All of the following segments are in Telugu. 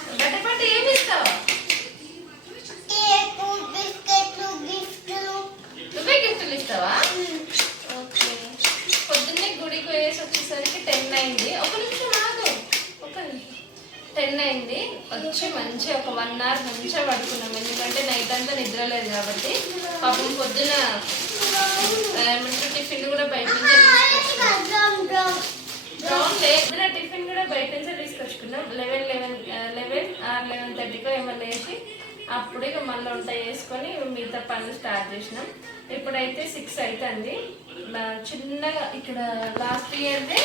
పట్టి ఇస్తా బర్త్డే పార్టీ ఏమి ఇస్తావు నువ్వే గిఫ్ట్లు ఇస్తావా? ఓకే. పొద్దున్నే గుడికి పోయేసి వచ్చేసరికి టెన్ అయింది. ఒక నిమిషం ఆగు. ఒక టెన్ అయింది. వచ్చి మంచిగా ఒక వన్ అవర్ మంచిగా పడుకున్నాం. ఎందుకంటే నైట్ అంతా నిద్ర లేదు కాబట్టి. పాపం పొద్దున టిఫిన్ కూడా బయట టిఫిన్ కూడా బయట నుంచి తీసుకొచ్చుకున్నాం. లెవెన్ లెవెన్ థర్టీకో ఏమో లేచి అప్పుడు ఇక మళ్ళీ వంట చేసుకొని మిగతా పనులు స్టార్ట్ చేసినాం. ఇప్పుడైతే సిక్స్ అవుతుంది చిన్నగా ఇక్కడ లాస్ట్ ఇయర్దే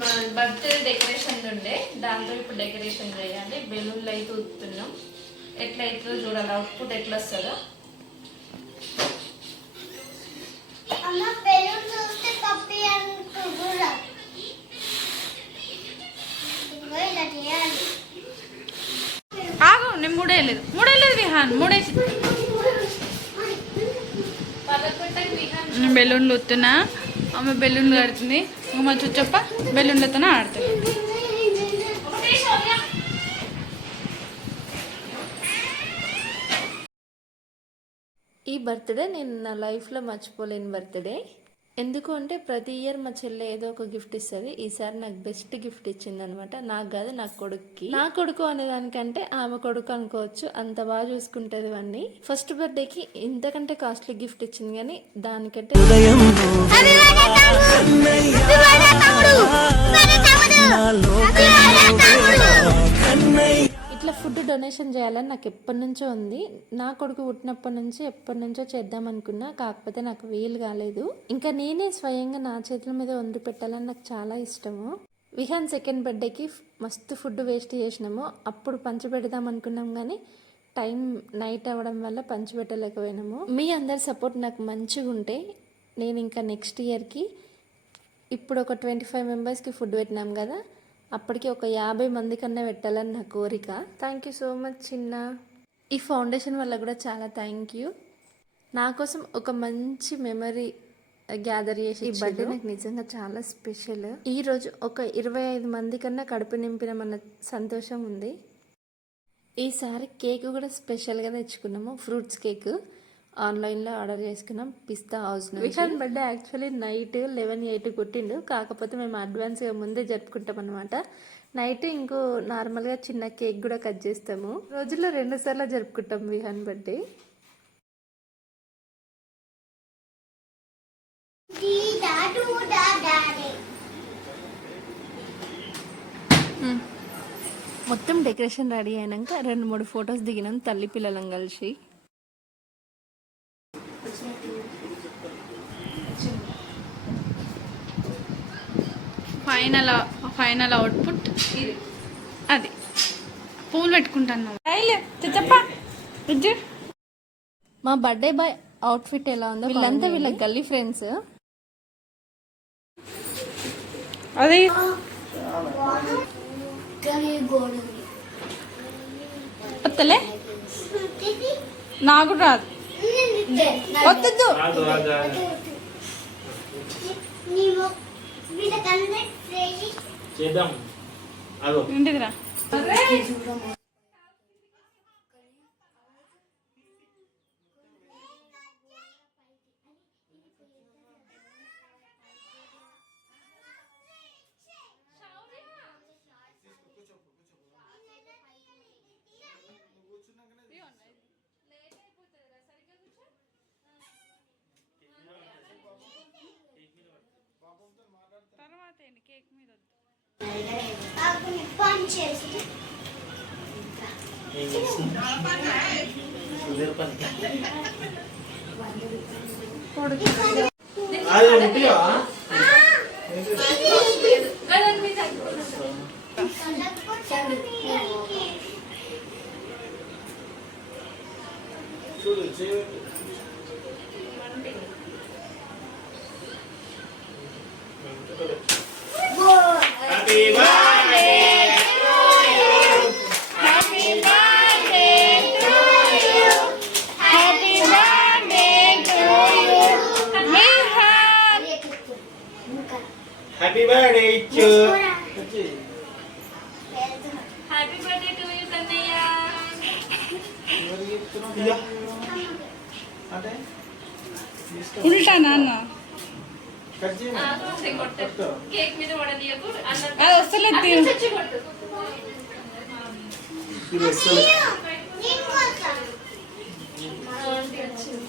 మా బర్త్డే డెకరేషన్ ఉండే. దాంతో ఇప్పుడు డెకరేషన్ చేయాలి. బెలూన్లు అయితే ఉత్తున్నాం. ఎట్లా అవుతుందో చూడాలి. అవుట్పుట్ ఎట్లా వస్తుందో. చూస్తే కూడా. ఇలా చేయాలి. నేను మూడేయలేదు మూడేయలేదు విహాన్ మూడేసి నేను బెలూన్లు వస్తున్నా ఆమె బెలూన్లు కడుతుంది. మా చుచ్చప్ప బెలూన్లతోనే ఆడుతుంది. ఈ బర్త్డే నేను నా లైఫ్లో మర్చిపోలేని బర్త్డే. ఎందుకు అంటే ప్రతి ఇయర్ మా చెల్లె ఏదో ఒక గిఫ్ట్ ఇస్తుంది. ఈసారి నాకు బెస్ట్ గిఫ్ట్ ఇచ్చింది అనమాట నాకు కాదు నా కొడుక్కి. నా కొడుకు అనే దానికంటే ఆమె కొడుకు అనుకోవచ్చు. అంత బాగా చూసుకుంటుంది వాడిని ఫస్ట్ బర్త్డేకి ఇంతకంటే కాస్ట్లీ గిఫ్ట్ ఇచ్చింది కానీ దానికంటే ఫుడ్ డొనేషన్ చేయాలని నాకు ఎప్పటి నుంచో ఉంది. నా కొడుకు పుట్టినప్పటి నుంచి ఎప్పటి నుంచో చేద్దాం అనుకున్నా కాకపోతే నాకు వీలు కాలేదు. ఇంకా నేనే స్వయంగా నా చేతుల మీద వండి పెట్టాలని నాకు చాలా ఇష్టము. విహాన్ సెకండ్ బర్త్డేకి మస్తు ఫుడ్ వేస్ట్ చేసినాము. అప్పుడు పంచి పెడదాం అనుకున్నాం కానీ టైం నైట్ అవ్వడం వల్ల పంచి పెట్టలేకపోయినాము. మీ అందరి సపోర్ట్ నాకు మంచిగా ఉంటే నేను ఇంకా నెక్స్ట్ ఇయర్కి ఇప్పుడు ఒక ట్వంటీ ఫైవ్ మెంబర్స్కి ఫుడ్ పెట్టినాం కదా అప్పటికి ఒక యాభై మంది కన్నా పెట్టాలని నా కోరిక. థ్యాంక్ యూ సో మచ్ చిన్న. ఈ ఫౌండేషన్ వల్ల కూడా చాలా థ్యాంక్ యూ నా కోసం ఒక మంచి మెమరీ గ్యాదర్ చేసి ఈ బర్త్డే నాకు నిజంగా చాలా స్పెషల్ ఈ రోజు ఒక ఇరవై ఐదు మంది కన్నా కడుపు నింపినామన్న సంతోషం ఉంది. ఈసారి కేక్ కూడా స్పెషల్గా తెచ్చుకున్నాము ఫ్రూట్స్ కేక్ ఆన్లైన్లో ఆర్డర్ చేసుకున్నాం. Pista House Vishal birthday actually night eleven eight కొట్టిండు. కాకపోతే మేము అడ్వాన్స్గా ముందే జరుపుకుంటాం అనమాట నైట్ ఇంకో నార్మల్గా చిన్న కేక్ కూడా కట్ చేస్తాము. రోజుల్లో రెండు సార్లు జరుపుకుంటాం విహాన్ బర్త్డే. మొత్తం డెకరేషన్ రెడీ అయినాక రెండు మూడు ఫొటోస్ దిగినాం తల్లి పిల్లలం కలిసి. ఫైనల్ ఫైనల్ అవుట్పుట్ అది. పూలు పెట్టుకుంటాను. మా బర్త్డే బాయ్ అవుట్ఫిట్ ఎలా ఉందో వీళ్ళంతా వీళ్ళ గల్లీ ఫ్రెండ్స్ అది? ఇది నాకు రాదు. ఇదే. చేద్దాం. అదో వద్దండి కేక్ మీద వద్దు. ఆకుని చూడు. హ్యాపీ బర్త్డే ఇచ్చు happy birthday to you Kannayya అంటే ఉల్టా నాన్న. కేక్ మీద పడనీయకు అది వస్తలేదు తీరు. ఇది వస్తుంది. నేను కొడతా. గట్టిగా గట్టిగా గట్టిగా అక్క, నేను వస్తున్నా.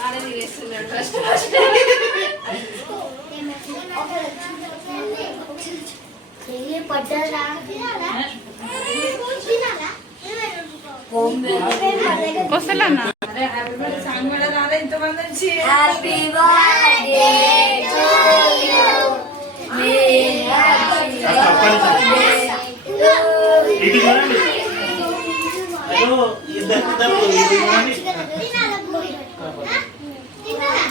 సాంగ్ ఇప్పుడు అయిందమ్మా నా పేరు మీ పడ్డదిరా. Happy birthday? తినాలా? వస్తలే అన్న హ్యాపీ బర్త్డే టు యు అయ్యో ఇద్దరు ఇద్దరు ఇటు చూడండి తినాలా పోయి? తినాలా?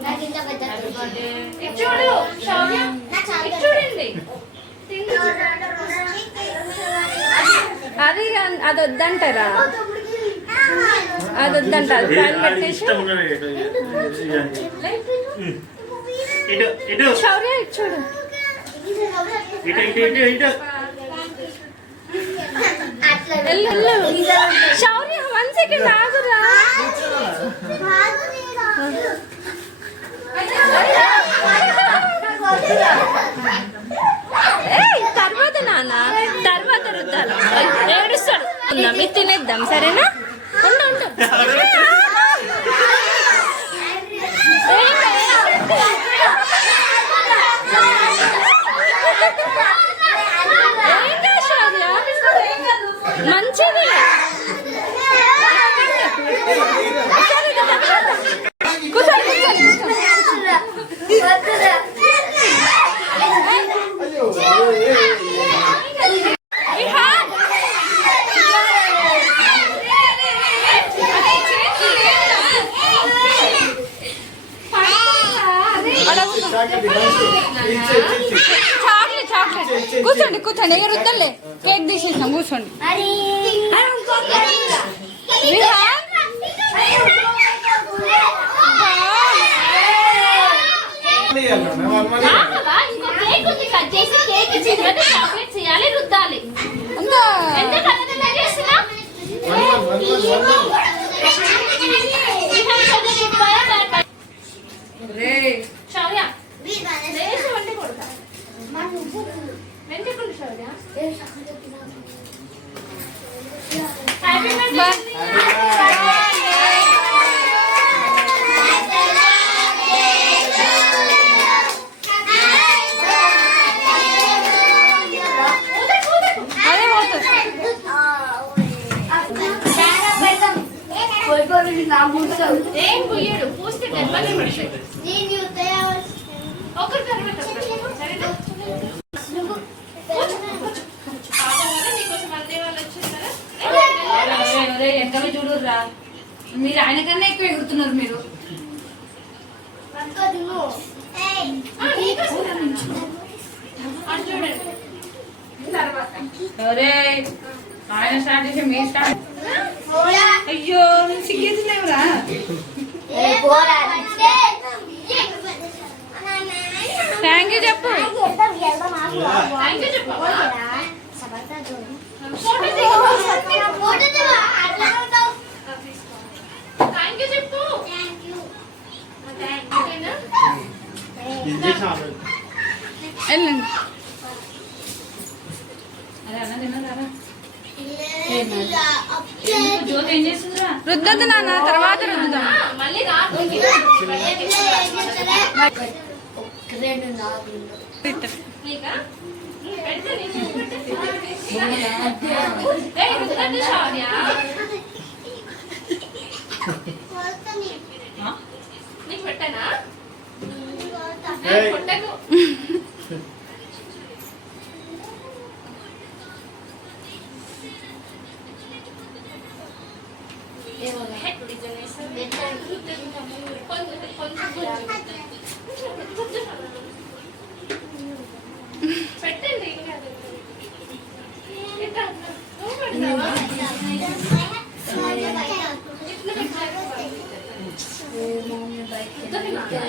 నాకు ఇంత పెద్ద చూడు శౌర్య నాకు చాలా చూడండి. అది అది వద్దంటారా అది వద్దంట శౌర్య ఇటు చూడు. శౌర్య వన్ సెకండ్ ఆగురా. ఏయ్, తర్వాత నాన్న తర్వాత రుద్దాలి ఏడుస్తాడు. ఉందా మీరు తినేద్దాం సరేనా ఉండు ఉండు ఏం ఏం కాదు శౌర్య. మంచిది కూర్చోండి, కూర్చోండి, విహాన్. చాక్లెట్ చాక్లెట్ కూర్చోండి కూర్చోండి. ఏ రుద్దలే? కేక్ తీసేసాం కూర్చోండి విహాన్ ఇంకో కేక్ ఉంది కట్ చేసి కేక్ ఇచ్చి తర్వాత చాక్లెట్స్ ఇవ్వాలి రుద్దాలి అంతా ఎందుకు అలా చేస్తున్నా శౌర్య లేచి వండి కొడతా వెండి కొడు శౌర్య హ్యాపీ బర్త్డే అదే పోతుంది ఏం పుయ్యడు? పూస్తే దెబ్బలు ఒకరి తర్వాత ఒకరు. సరేనా పాపం కదా నీకోసం అన్నయ్య వాళ్ళు వచ్చారు కదా ఎంతగా చూడుర్రా మీరు ఆయన కన్నా ఎక్కువ ఎగురుతున్నారు మీరు. ఆయన స్టార్ట్ చేసి మీరు స్టార్ట్. అయ్యో సిగ్గేసిలేవురా థ్యాంక్ యూ చెప్పు. థ్యాంక్ యూ చెప్పు. వెళ్ళండి. రుద్దొద్దు నాన్న తర్వాత రుద్దుదాం. పెడితే అంతేనా? కొట్టకు కొంచెం కొంచెం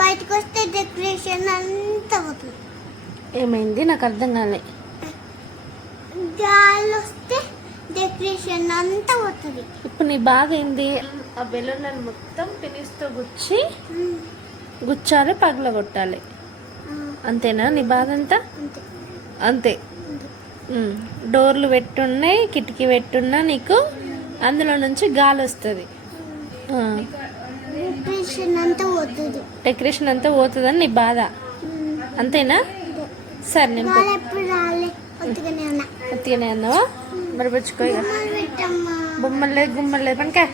బయటకు వస్తే డెకరేషన్ అంతా అవుతుంది. ఏమైంది? నాకు అర్థం కాలే. గాలి వస్తే డెకరేషన్ అంతా అవుతుంది. ఇప్పుడు నీ బాధ ఏంది? ఆ బెలూన్లను మొత్తం పినిస్తో గుచ్చి గుచ్చాలి పగలగొట్టాలి అంతేనా నీ బాధ అంతా? అంతే. డోర్లు పెట్టున్నాయి కిటికీ పెట్టున్నా నీకు. అందులో నుంచి గాలి వస్తుంది డెకరేషన్ అంతా అవుతుంది డెకరేషన్ అంతా పోతుందని నీ బాధ. అంతేనా? సరే నేను గాలి ఎప్పుడు రాలే కొద్దిగానే ఉన్నా. కొద్దిగానే అన్నావా మరి పెంచుకో బొమ్మలు గుమ్మలు లేదు పనికా